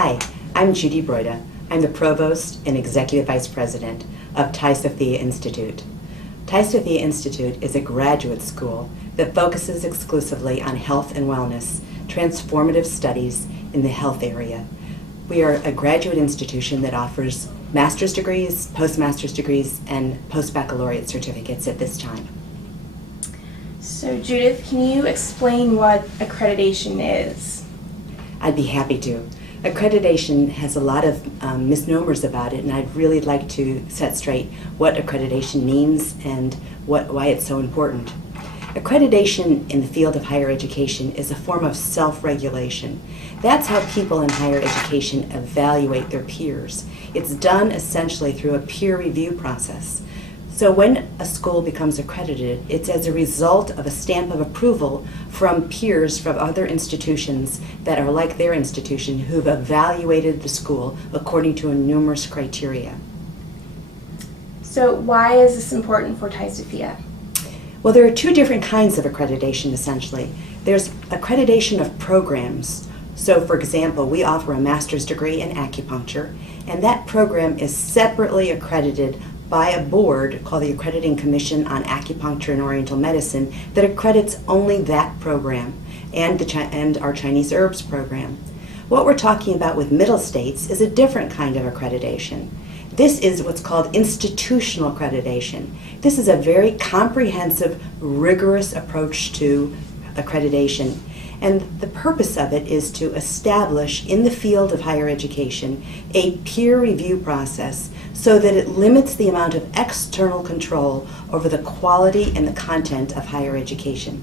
Hi, I'm Judy Broida. I'm the Provost and Executive Vice President of Tai Sophia Institute. Tai Sophia Institute is a graduate school that focuses exclusively on health and wellness, transformative studies in the health area. We are a graduate institution that offers master's degrees, postmaster's degrees, and post-baccalaureate certificates at this time. So Judith, can you explain what accreditation is? I'd be happy to. Accreditation has a lot of misnomers about it, and I'd really like to set straight what accreditation means and why it's so important. Accreditation in the field of higher education is a form of self-regulation. That's how people in higher education evaluate their peers. It's done essentially through a peer review process. So when a school becomes accredited, it's as a result of a stamp of approval from peers from other institutions that are like their institution who've evaluated the school according to numerous criteria. So why is this important for Tai Sophia? Well, there are two different kinds of accreditation essentially. There's accreditation of programs. So for example, we offer a master's degree in acupuncture, and that program is separately accredited by a board called the Accrediting Commission on Acupuncture and Oriental Medicine that accredits only that program and our Chinese herbs program. What we're talking about with Middle States is a different kind of accreditation. This is what's called institutional accreditation. This is a very comprehensive, rigorous approach to accreditation. And the purpose of it is to establish in the field of higher education a peer review process so that it limits the amount of external control over the quality and the content of higher education.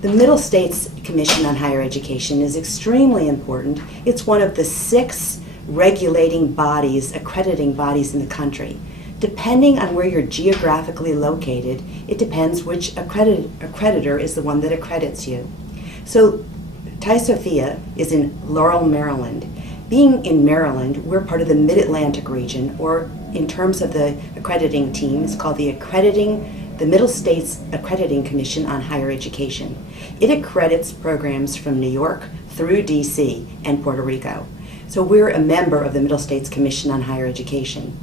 The Middle States Commission on Higher Education is extremely important. It's one of the 6 regulating bodies, accrediting bodies in the country. Depending on where you're geographically located, it depends which accreditor is the one that accredits you. So Tai Sophia is in Laurel, Maryland. Being in Maryland, we're part of the Mid-Atlantic region, or in terms of the accrediting team, it's called the Middle States Accrediting Commission on Higher Education. It accredits programs from New York through DC and Puerto Rico. So we're a member of the Middle States Commission on Higher Education.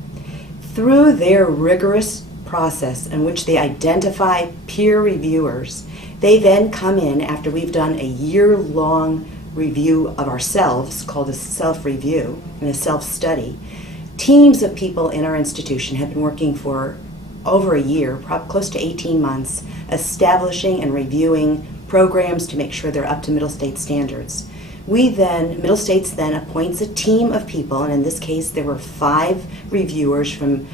Through their rigorous process in which they identify peer reviewers, they then come in after we've done a year-long review of ourselves, called a self-review and a self-study. Teams of people in our institution have been working for over a year, close to 18 months, establishing and reviewing programs to make sure they're up to Middle States standards. Middle States then appoints a team of people, and in this case there were 5 reviewers from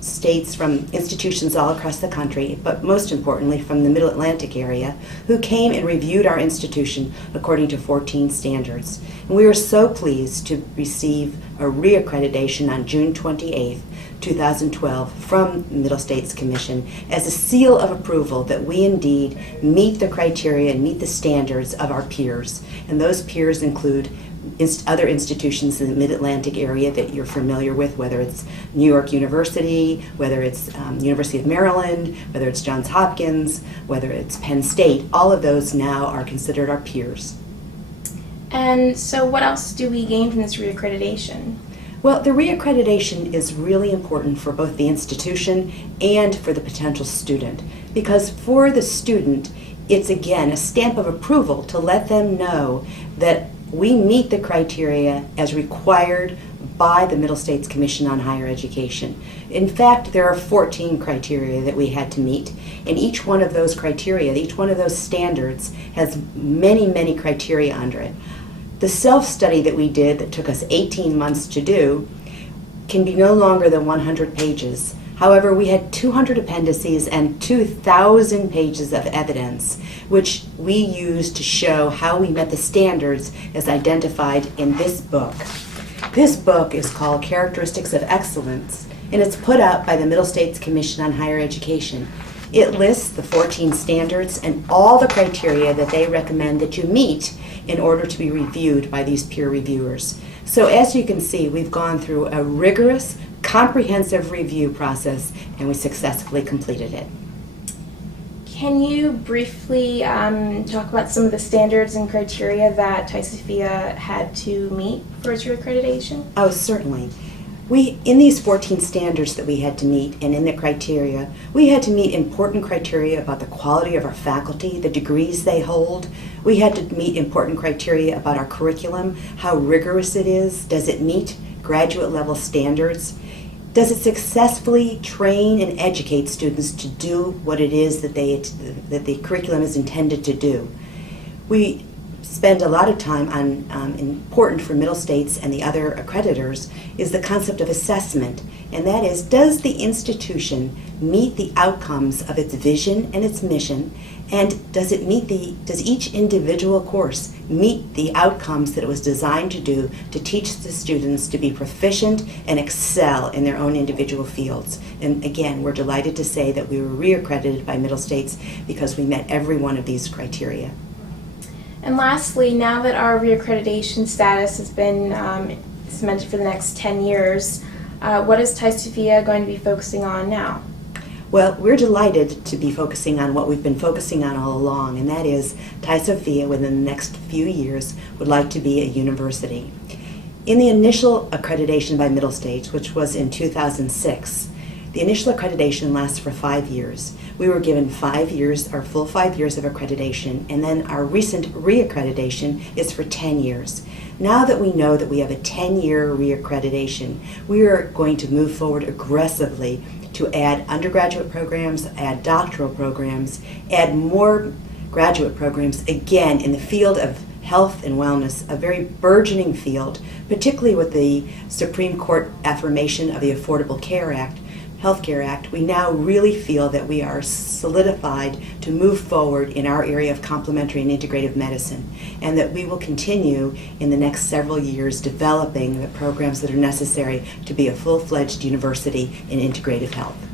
states, from institutions all across the country, but most importantly from the Middle Atlantic area, who came and reviewed our institution according to 14 standards. And we were so pleased to receive a reaccreditation on June 28th, 2012 from the Middle States Commission as a seal of approval that we indeed meet the criteria and meet the standards of our peers. And those peers include other institutions in the Mid-Atlantic area that you're familiar with, whether it's New York University, whether it's University of Maryland, whether it's Johns Hopkins, whether it's Penn State. All of those now are considered our peers. And so what else do we gain from this reaccreditation? Well, the reaccreditation is really important for both the institution and for the potential student, because for the student, it's again a stamp of approval to let them know that we meet the criteria as required by the Middle States Commission on Higher Education. In fact, there are 14 criteria that we had to meet, and each one of those criteria, each one of those standards has many, many criteria under it. The self-study that we did that took us 18 months to do can be no longer than 100 pages. However, we had 200 appendices and 2,000 pages of evidence, which we used to show how we met the standards as identified in this book. This book is called Characteristics of Excellence, and it's put out by the Middle States Commission on Higher Education. It lists the 14 standards and all the criteria that they recommend that you meet in order to be reviewed by these peer reviewers. So as you can see, we've gone through a rigorous, comprehensive review process, and we successfully completed it. Can you briefly talk about some of the standards and criteria that Tai Sophia had to meet for its reaccreditation? Oh, certainly. In these 14 standards that we had to meet and in the criteria, we had to meet important criteria about the quality of our faculty, the degrees they hold. We had to meet important criteria about our curriculum, how rigorous it is, does it meet graduate level standards, does it successfully train and educate students to do what it is that the curriculum is intended to do. We spend a lot of time on important for Middle States and the other accreditors is the concept of assessment, and that is, does the institution meet the outcomes of its vision and its mission, and does each individual course meet the outcomes that it was designed to do to teach the students to be proficient and excel in their own individual fields? And again, we're delighted to say that we were reaccredited by Middle States because we met every one of these criteria. And lastly, now that our reaccreditation status has been cemented for the next 10 years, what is Tai Sophia going to be focusing on now? Well, we're delighted to be focusing on what we've been focusing on all along, and that is Tai Sophia within the next few years would like to be a university. In the initial accreditation by Middle States, which was in 2006, the initial accreditation lasts for 5 years. We were given 5 years, our full 5 years of accreditation, and then our recent reaccreditation is for 10 years. Now that we know that we have a 10-year reaccreditation, we are going to move forward aggressively to add undergraduate programs, add doctoral programs, add more graduate programs, again, in the field of health and wellness, a very burgeoning field, particularly with the Supreme Court affirmation of the Affordable Care Act, Healthcare Act. We now really feel that we are solidified to move forward in our area of complementary and integrative medicine, and that we will continue in the next several years developing the programs that are necessary to be a full-fledged university in integrative health.